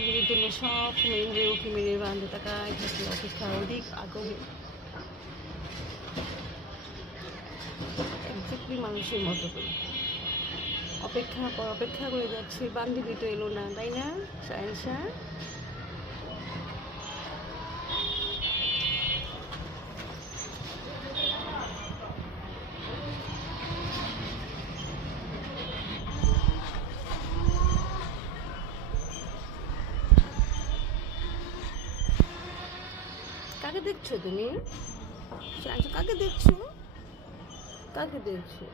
বান্ধবীর জন্য সব সময় এইভাবে উঁকি মেরে বান্ধে তাকায় থাকে, অপেক্ষা অধিক আগ্রহে, একজাক্টলি মানুষের মতো করে অপেক্ষার পর অপেক্ষা করে যাচ্ছে, বান্ধবী তো এলো না, তাই না সায়েন্সা? কাকে দেখছো তুমি সায়েন্সা? কাকে দেখছো? কাকে দেখছো?